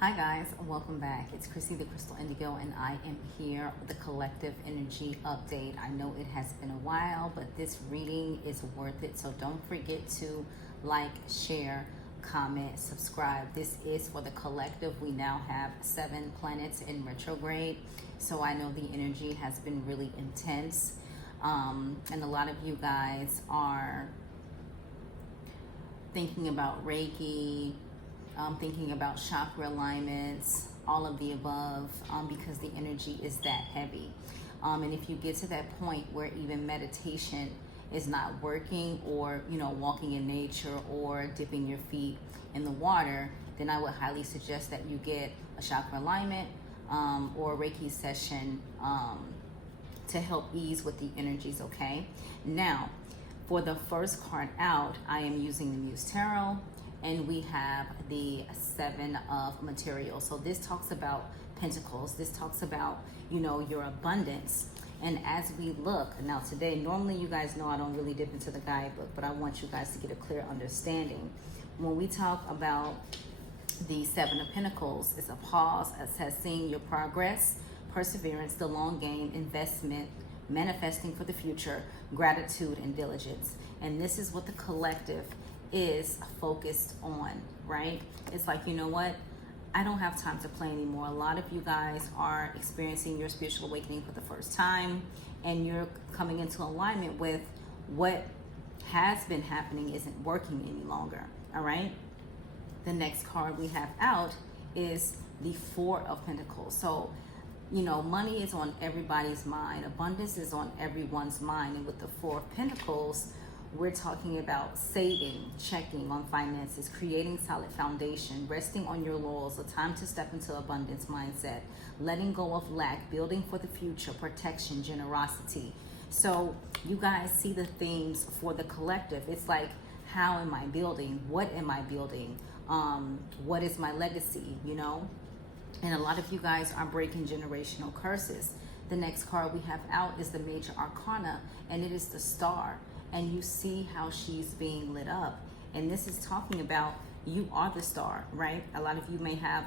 Hi guys, welcome back. It's Chrissy the Crystal Indigo and I am here with the collective energy update. I know it has been a while, but this reading is worth it. So don't forget to like, share, comment, subscribe. This is for the collective. We now have 7 planets in retrograde. So I know the energy has been really intense. And a lot of you guys are thinking about Reiki, thinking about chakra alignments, all of the above, because the energy is that heavy. And if you get to that point where even meditation is not working, or walking in nature or dipping your feet in the water, then I would highly suggest that you get a chakra alignment or a Reiki session to help ease with the energies. Okay, now for the first card out, I am using the Muse Tarot, and we have the 7 of materials. So this talks about pentacles. This talks about, your abundance. And as we look, now today, normally you guys know I don't really dip into the guidebook, but I want you guys to get a clear understanding. When we talk about the 7 of Pentacles, it's a pause, assessing your progress, perseverance, the long game, investment, manifesting for the future, gratitude, and diligence. And this is what the collective is focused on, right? It's like, you know what? I don't have time to play anymore. A lot of you guys are experiencing your spiritual awakening for the first time, and you're coming into alignment with what has been happening isn't working any longer, all right? The next card we have out is the 4 of Pentacles. So, money is on everybody's mind. Abundance is on everyone's mind. And with the 4 of Pentacles, we're talking about saving, checking on finances, creating solid foundation, resting on your laurels, a time to step into abundance mindset, letting go of lack, building for the future, protection, generosity. So you guys see the themes for the collective. It's like, how am I building? What am I building? What is my legacy, And a lot of you guys are breaking generational curses. The next card we have out is the Major Arcana, and it is the Star. And you see how she's being lit up. And this is talking about you are the star, right? A lot of you may have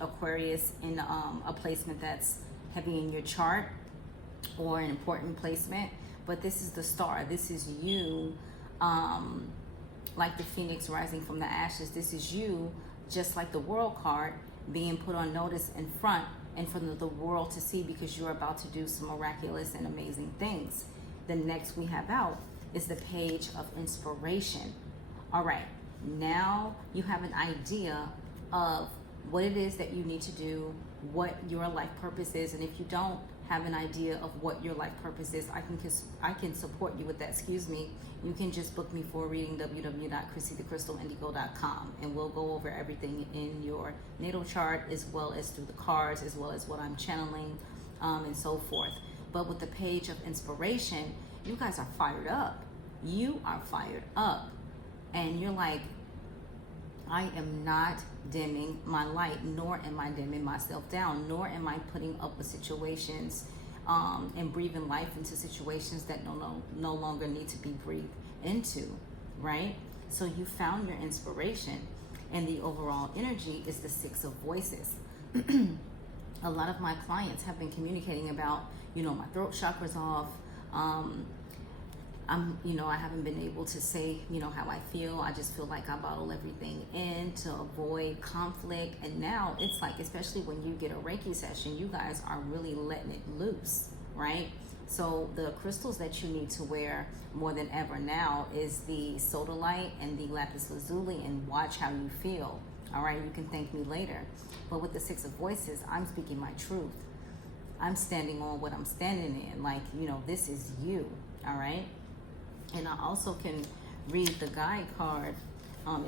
Aquarius in a placement that's heavy in your chart, or an important placement. But this is the star. This is you, like the phoenix rising from the ashes. This is you, just like the World card, being put on notice in front and for the world to see, because you're about to do some miraculous and amazing things. The next we have out is the Page of Inspiration. All right, now you have an idea of what it is that you need to do, what your life purpose is. And if you don't have an idea of what your life purpose is, I can support you with that. You can just book me for a reading, www.chrissythecrystalindigo.com, and we'll go over everything in your natal chart, as well as through the cards, as well as what I'm channeling, and so forth. But with the Page of Inspiration, you guys are fired up. You are fired up. And you're like, I am not dimming my light, nor am I dimming myself down, nor am I putting up with situations and breathing life into situations that no longer need to be breathed into, right? So you found your inspiration, and the overall energy is the 6 of Voices. A lot of my clients have been communicating about, my throat chakra's off. I haven't been able to say, how I feel. I just feel like I bottle everything in to avoid conflict. And now it's like, especially when you get a Reiki session, you guys are really letting it loose, right? So the crystals that you need to wear more than ever now is the sodalite and the lapis lazuli, and watch how you feel. All right, you can thank me later. But with the 6 of Voices, I'm speaking my truth. I'm standing on what I'm standing in. Like, this is you, all right? And I also can read the guide card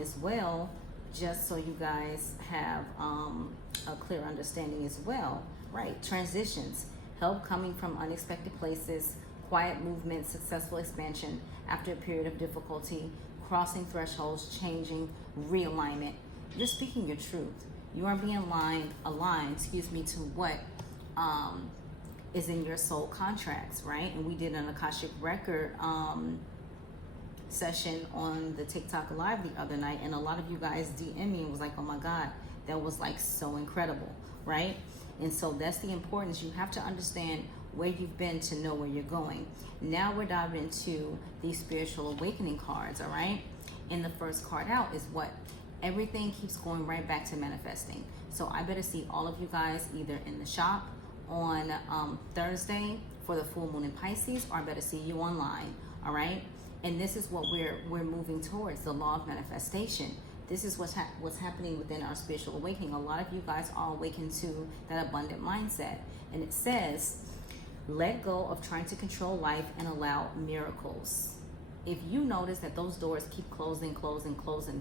as well, just so you guys have a clear understanding as well. Right, transitions, help coming from unexpected places, quiet movement, successful expansion after a period of difficulty, crossing thresholds, changing, realignment. You're speaking your truth. You are being aligned, to what is in your soul contracts, right? And we did an Akashic record session on the TikTok live the other night, and a lot of you guys DM me and was like, oh my God, that was like so incredible, right? And so that's the importance. You have to understand where you've been to know where you're going. Now we're diving into these spiritual awakening cards, all right? And the first card out is what? Everything keeps going right back to manifesting. So I better see all of you guys either in the shop on Thursday for the full moon in Pisces, or I better see you online, all right? And this is what we're moving towards, the law of manifestation. This is what's happening within our spiritual awakening. A lot of you guys are awakened to that abundant mindset. And it says, let go of trying to control life and allow miracles. If you notice that those doors keep closing,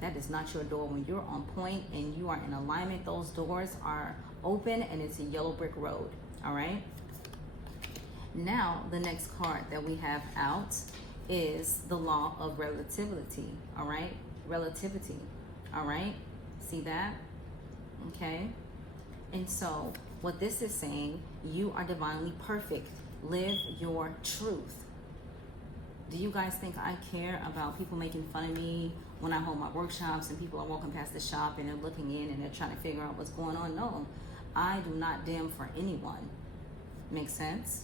that is not your door. When you're on point and you are in alignment, those doors are open and it's a yellow brick road, all right? Now, the next card that we have out is the law of relativity, all right? Relativity, all right? See that? Okay. And so what this is saying, you are divinely perfect. Live your truth. Do you guys think I care about people making fun of me when I hold my workshops and people are walking past the shop and they're looking in and they're trying to figure out what's going on? No, I do not dim for anyone. Makes sense?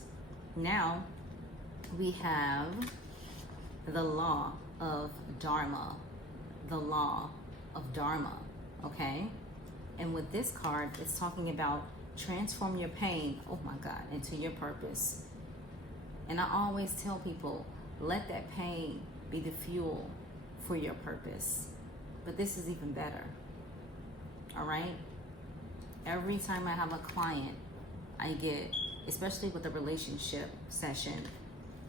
Now we have the law of Dharma. The law of Dharma, okay? And with this card, it's talking about transform your pain, oh my God, into your purpose. And I always tell people, let that pain be the fuel for your purpose. But this is even better, all right? Every time I have a client, I get, especially with a relationship session,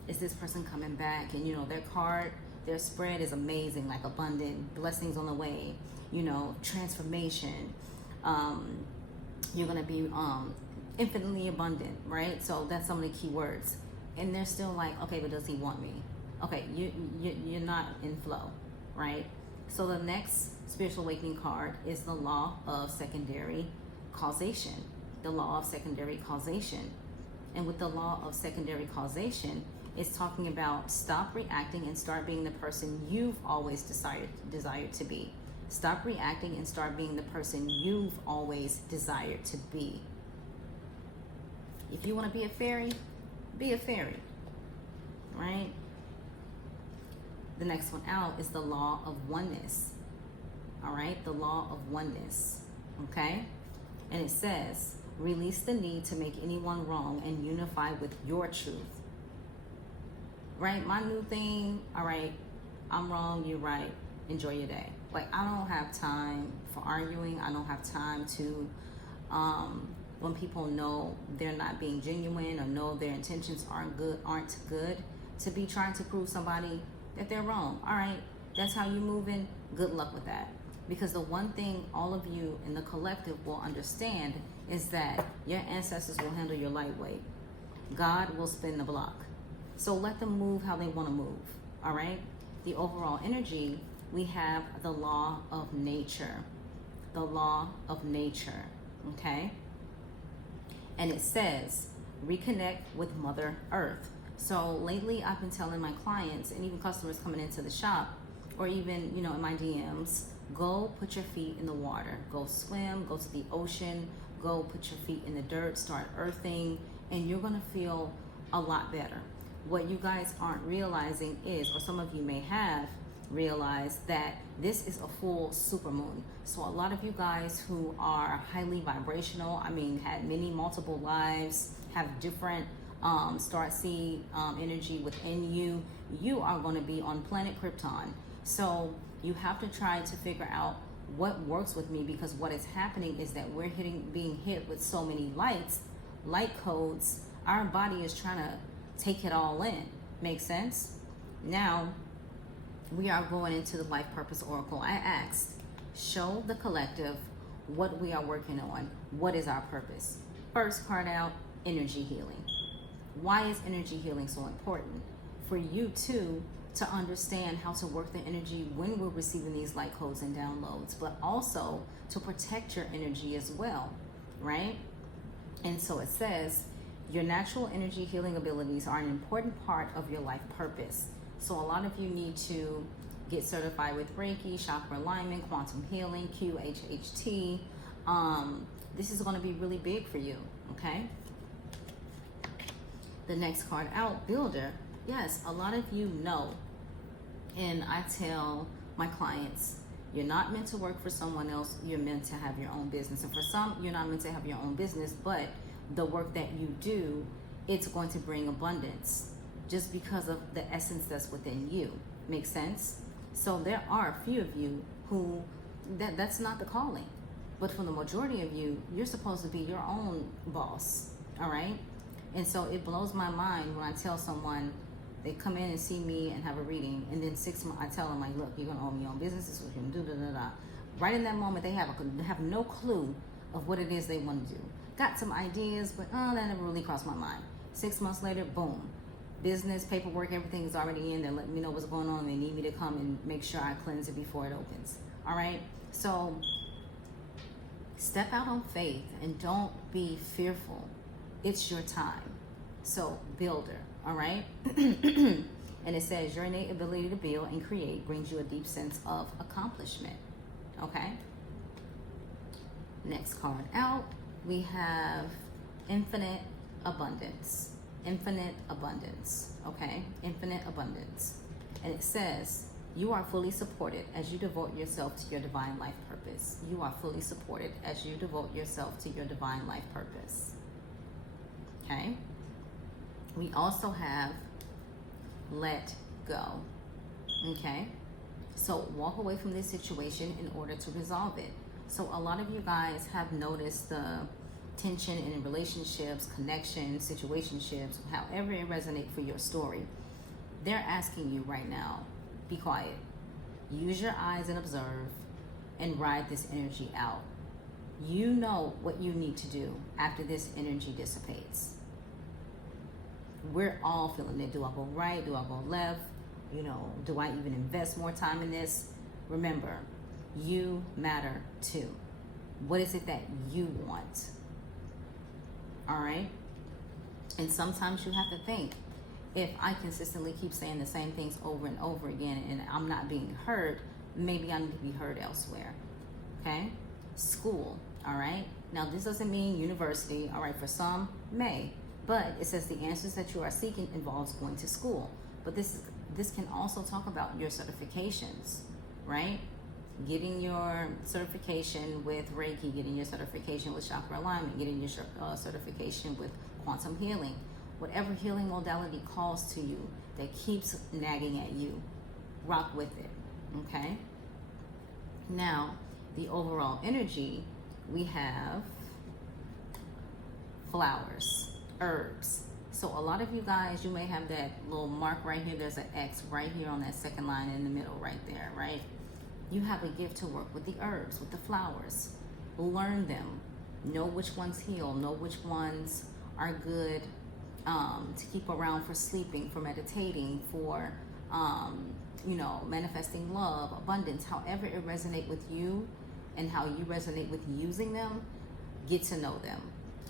is this person coming back? And you know, their card, their spread is amazing, like abundant, blessings on the way, you know, transformation. You're gonna be infinitely abundant, right? So that's some of the key words. And they're still like, okay, but does he want me? Okay, you're not in flow, right? So the next spiritual awakening card is the law of secondary causation. The law of secondary causation. And with the law of secondary causation, it's talking about stop reacting and start being the person you've always desired to be. Stop reacting and start being the person you've always desired to be. If you want to be a fairy, right? The next one out is the law of oneness. All right, the law of oneness, okay? And it says, release the need to make anyone wrong and unify with your truth. Right, my new thing, all right, I'm wrong, you're right, enjoy your day. Like, I don't have time for arguing. I don't have time to, when people know they're not being genuine or know their intentions aren't good, to be trying to prove somebody that they're wrong. All right, that's how you're moving. Good luck with that. Because the one thing all of you in the collective will understand is that your ancestors will handle your lightweight. God will spin the block. So let them move how they want to move. All right. The overall energy, we have the law of nature. The law of nature. Okay. And it says, reconnect with Mother Earth. So lately I've been telling my clients and even customers coming into the shop, or even, you know, in my DMs, go put your feet in the water. Go swim, go to the ocean, go put your feet in the dirt, start earthing, and you're going to feel a lot better. What you guys aren't realizing is, or some of you may have realized, that this is a full supermoon. So a lot of you guys who are highly vibrational, I mean, had multiple lives, have different star seed energy within you, you are going to be on planet Krypton. So you have to try to figure out what works with me, because what is happening is that we're being hit with so many light codes. Our body is trying to take it all in. Make sense? Now, we are going into the Life Purpose Oracle. I asked, show the collective what we are working on. What is our purpose? First card out, energy healing. Why is energy healing so important? For you too, to understand how to work the energy when we're receiving these light codes and downloads, but also to protect your energy as well, right? And so it says, your natural energy healing abilities are an important part of your life purpose. So a lot of you need to get certified with Reiki, chakra alignment, quantum healing, QHHT, This is going to be really big for you, okay? The next card out, Builder. Yes, a lot of you know, and I tell my clients, you're not meant to work for someone else, you're meant to have your own business. And for some, you're not meant to have your own business, but the work that you do, it's going to bring abundance just because of the essence that's within you. Makes sense? So there are a few of you who, that's not the calling. But for the majority of you, you're supposed to be your own boss, all right? And so it blows my mind when I tell someone, they come in and see me and have a reading, and then 6 months, I tell them, like, look, you're gonna own your own business, this is what you're gonna do, da, da, da. Right in that moment, they have no clue of what it is they want to do. Got some ideas, but that never really crossed my mind. 6 months later, boom. Business, paperwork, everything is already in. They're letting me know what's going on. They need me to come and make sure I cleanse it before it opens. All right? So step out on faith and don't be fearful. It's your time. So, Builder, all right? And it says, your innate ability to build and create brings you a deep sense of accomplishment. Okay? Next card out, we have Infinite Abundance. Infinite abundance, okay? Infinite abundance. And it says, you are fully supported as you devote yourself to your divine life purpose. You are fully supported as you devote yourself to your divine life purpose. Okay? We also have let go. Okay? So walk away from this situation in order to resolve it. So a lot of you guys have noticed the tension in relationships, connections, situationships, however it resonates for your story. They're asking you right now, be quiet. Use your eyes and observe and ride this energy out. You know what you need to do after this energy dissipates. We're all feeling it. Do I go right? Do I go left? Do I even invest more time in this? Remember, you matter too. What is it that you want? All right? And sometimes you have to think, if I consistently keep saying the same things over and over again and I'm not being heard, maybe I need to be heard elsewhere. Okay? School, all right? Now, this doesn't mean university, all right? For some, may. But it says the answers that you are seeking involves going to school. But this can also talk about your certifications, right? Getting your certification with Reiki, getting your certification with chakra alignment, getting your certification with quantum healing. Whatever healing modality calls to you that keeps nagging at you, rock with it, okay? Now, the overall energy, we have flowers, herbs. So a lot of you guys, you may have that little mark right here. There's an X right here on that second line in the middle right there, right? You have a gift to work with the herbs, with the flowers. Learn them. Know which ones heal. Know which ones are good to keep around for sleeping, for meditating, for, manifesting love, abundance. However it resonates with you and how you resonate with using them, get to know them.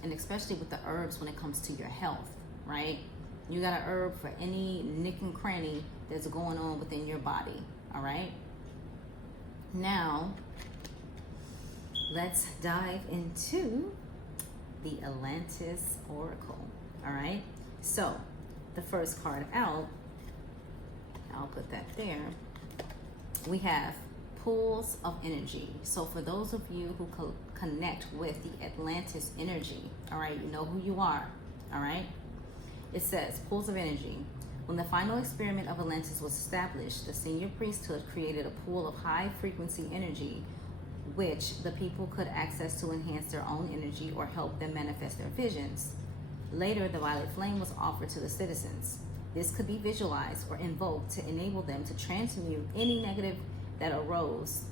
And especially with the herbs when it comes to your health, right? You got a herb for any nick and cranny that's going on within your body, all right? Now, let's dive into the Atlantis Oracle, all right? So, the first card out, I'll put that there. We have pools of energy. So for those of you who connect with the Atlantis energy, all right, you know who you are, all right? It says, pools of energy. When the final experiment of Atlantis was established, the senior priesthood created a pool of high-frequency energy which the people could access to enhance their own energy or help them manifest their visions. Later, the violet flame was offered to the citizens. This could be visualized or invoked to enable them to transmute any negative that arose,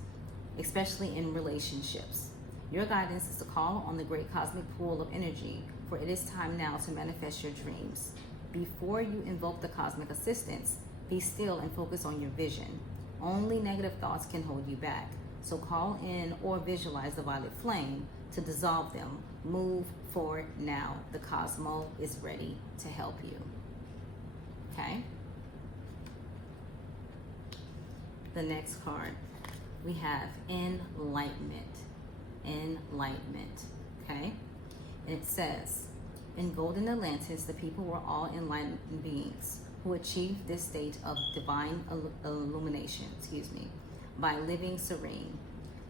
especially in relationships. Your guidance is to call on the great cosmic pool of energy, for it is time now to manifest your dreams. Before you invoke the cosmic assistance, be still and focus on your vision. Only negative thoughts can hold you back. So call in or visualize the violet flame to dissolve them. Move forward now. The cosmos is ready to help you. Okay? The next card, we have enlightenment. enlightenment. Okay? And it says, in Golden Atlantis, the people were all enlightened beings who achieved this state of divine illumination, by living serene,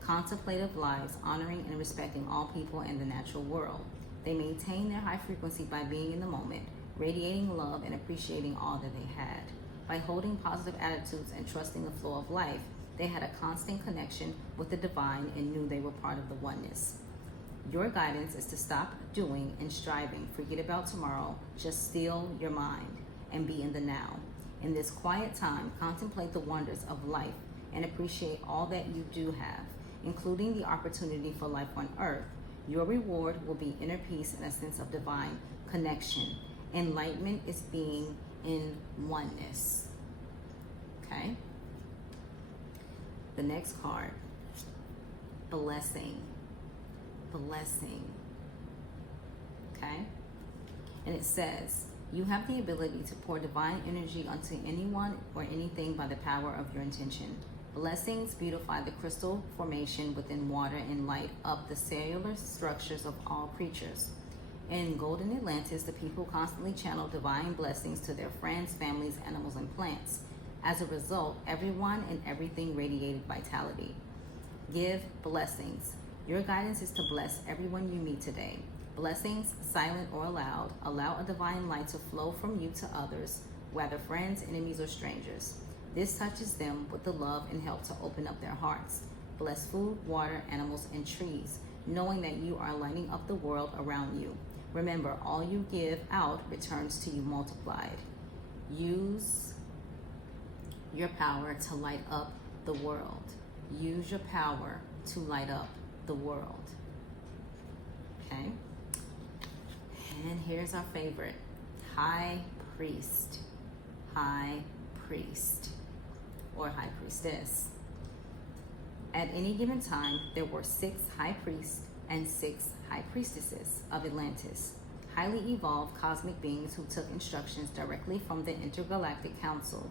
contemplative lives, honoring and respecting all people and the natural world. They maintained their high frequency by being in the moment, radiating love and appreciating all that they had. By holding positive attitudes and trusting the flow of life, they had a constant connection with the divine and knew they were part of the oneness. Your guidance is to stop doing and striving. Forget about tomorrow. Just still your mind and be in the now. In this quiet time, contemplate the wonders of life and appreciate all that you do have, including the opportunity for life on earth. Your reward will be inner peace and a sense of divine connection. Enlightenment is being in oneness. Okay? The next card, blessing. Blessing. Okay? And it says, you have the ability to pour divine energy onto anyone or anything by the power of your intention. Blessings beautify the crystal formation within water and light up the cellular structures of all creatures. In Golden Atlantis, the people constantly channel divine blessings to their friends, families, animals, and plants. As a result, everyone and everything radiated vitality. Give blessings. Your guidance is to bless everyone you meet today. Blessings, silent or loud, allow a divine light to flow from you to others, whether friends, enemies, or strangers. This touches them with the love and help to open up their hearts. Bless food, water, animals, and trees, knowing that you are lighting up the world around you. Remember, all you give out returns to you multiplied. Use your power to light up the world. Use your power to light up the world. Okay? And here's our favorite, High Priest. High Priest or High Priestess. At any given time, there were 6 High Priests and 6 High Priestesses of Atlantis, highly evolved cosmic beings who took instructions directly from the Intergalactic Council.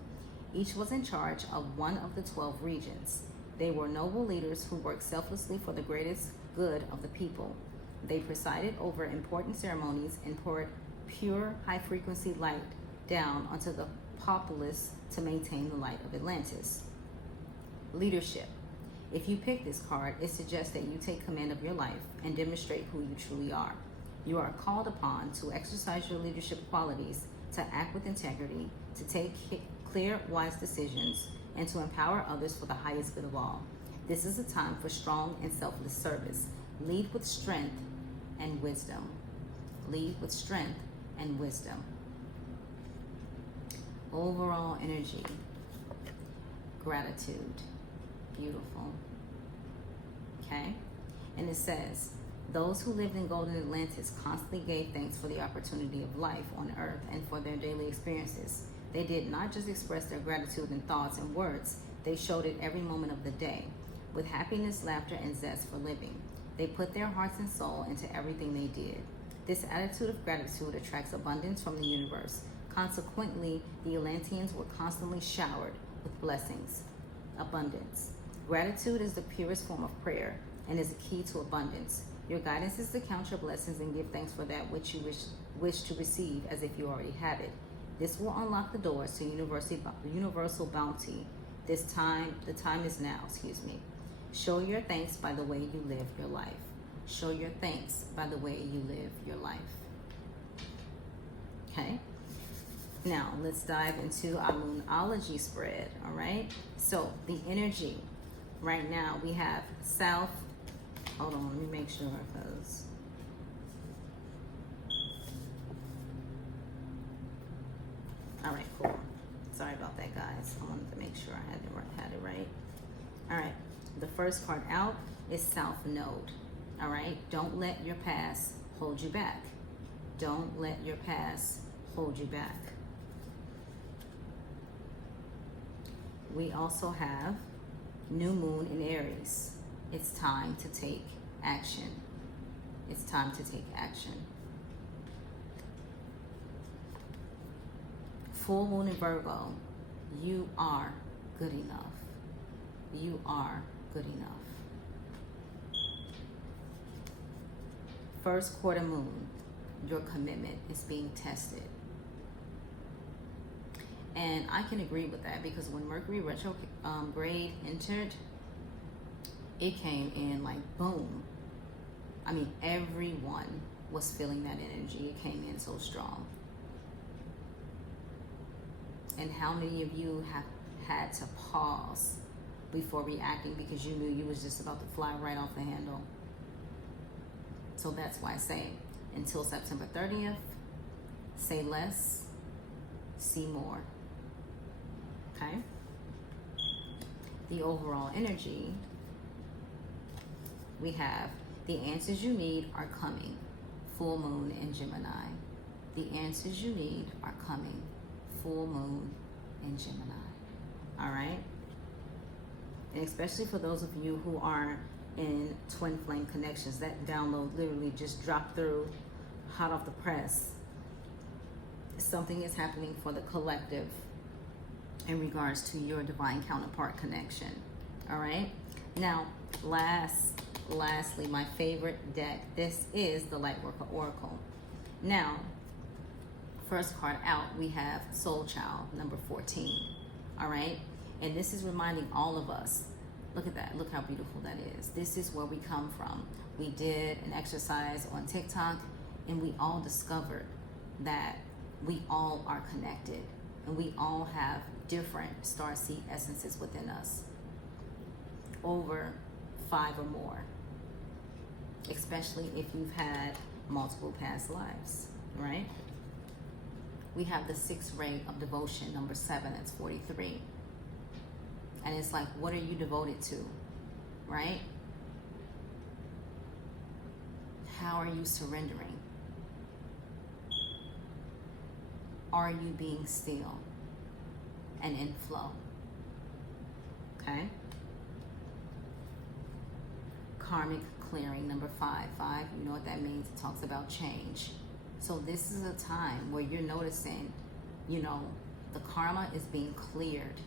Each was in charge of one of the 12 regions. They were noble leaders who worked selflessly for the greatest good of the people. They presided over important ceremonies and poured pure high-frequency light down onto the populace to maintain the light of Atlantis. Leadership. If you pick this card, it suggests that you take command of your life and demonstrate who you truly are. You are called upon to exercise your leadership qualities, to act with integrity, to take clear, wise decisions, and to empower others for the highest good of all. This is a time for strong and selfless service. Lead with strength and wisdom. Lead with strength and wisdom. Overall energy, gratitude, beautiful. Okay? And it says, those who lived in Golden Atlantis constantly gave thanks for the opportunity of life on earth and for their daily experiences. They did not just express their gratitude in thoughts and words, they showed it every moment of the day, with happiness, laughter, and zest for living. They put their hearts and soul into everything they did. This attitude of gratitude attracts abundance from the universe. Consequently, the Atlanteans were constantly showered with blessings. Abundance. Gratitude is the purest form of prayer and is a key to abundance. Your guidance is to count your blessings and give thanks for that which you wish to receive as if you already have it. This will unlock the doors to universal bounty. The time is now, Show your thanks by the way you live your life. Show your thanks by the way you live your life. Okay? Now, let's dive into our Moonology spread, all right? So, the energy. Right now, we have South. Hold on, let me make sure, because all right, cool. Sorry about that, guys. I wanted to make sure I had it right. All right, the first card out is South Node. All right, don't let your past hold you back. Don't let your past hold you back. We also have New Moon in Aries. It's time to take action. It's time to take action. Full Moon in Virgo. You are good enough. You are good enough. first quarter moon, your commitment is being tested. And I can agree with that, because when Mercury retrograde entered, it came in like boom. I mean, everyone was feeling that energy. It came in so strong. And how many of you have had to pause before reacting because you knew you was just about to fly right off the handle? So that's why I say, until September 30th, say less, see more. Okay? The overall energy, we have the answers you need are coming. Full moon in Gemini. The answers you need are coming. Full moon in Gemini. All right? And especially for those of you who are in twin flame connections, that download literally just dropped through hot off the press. Something is happening for the collective in regards to your divine counterpart connection. All right? Now, lastly, my favorite deck. This is the Lightworker Oracle. Now, first card out, we have Soul Child, number 14. All right? And this is reminding all of us, look at that, look how beautiful that is. This is where we come from. We did an exercise on TikTok, and we all discovered that we all are connected, and we all have different starseed essences within us, over 5 or more, especially if you've had multiple past lives, right? We have the 6th ray of devotion, number 7, that's 43. And it's like, what are you devoted to, right? How are you surrendering? Are you being still and in flow? Okay? Karmic clearing, number 5. 5, you know what that means. It talks about change. So this is a time where you're noticing, you know, the karma is being cleared.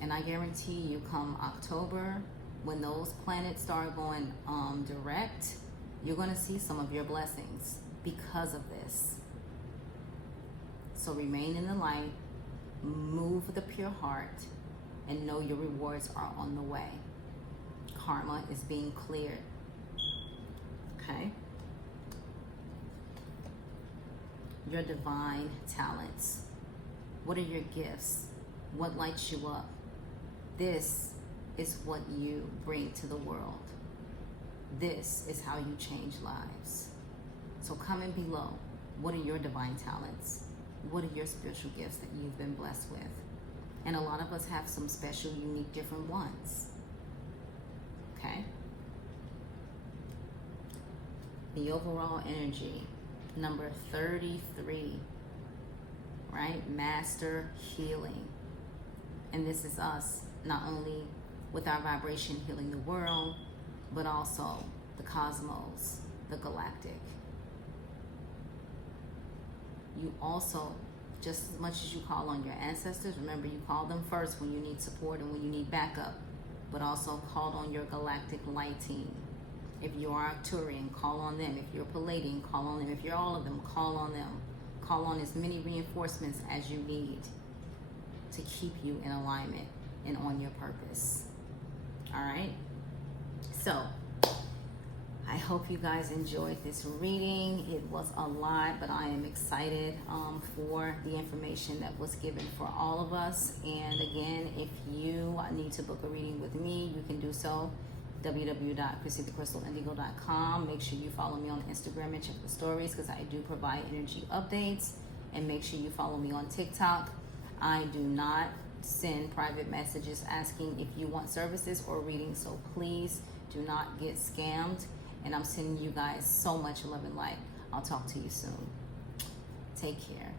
And I guarantee you, come October, when those planets start going direct, you're going to see some of your blessings because of this. So remain in the light, move with a pure heart, and know your rewards are on the way. Karma is being cleared. Okay? Your divine talents. What are your gifts? What lights you up? This is what you bring to the world. This is how you change lives. So comment below. What are your divine talents? What are your spiritual gifts that you've been blessed with? And a lot of us have some special, unique, different ones. Okay? The overall energy, number 33, right? Master healing. And this is us, not only with our vibration healing the world, but also the cosmos, the galactic. You also, just as much as you call on your ancestors, remember you call them first when you need support and when you need backup, but also call on your galactic light team. If you are Arcturian, call on them. If you're Palladian, call on them. If you're all of them, call on them. Call on as many reinforcements as you need to keep you in alignment and on your purpose. All right? So, I hope you guys enjoyed this reading. It was a lot, but I am excited for the information that was given for all of us. And again, if you need to book a reading with me, you can do so. www.chrissythecrystalindigo.com. Make sure you follow me on Instagram and check the stories, because I do provide energy updates. And make sure you follow me on TikTok. I do not send private messages asking if you want services or readings, so please do not get scammed. And I'm sending you guys so much love and light. I'll talk to you soon. Take care.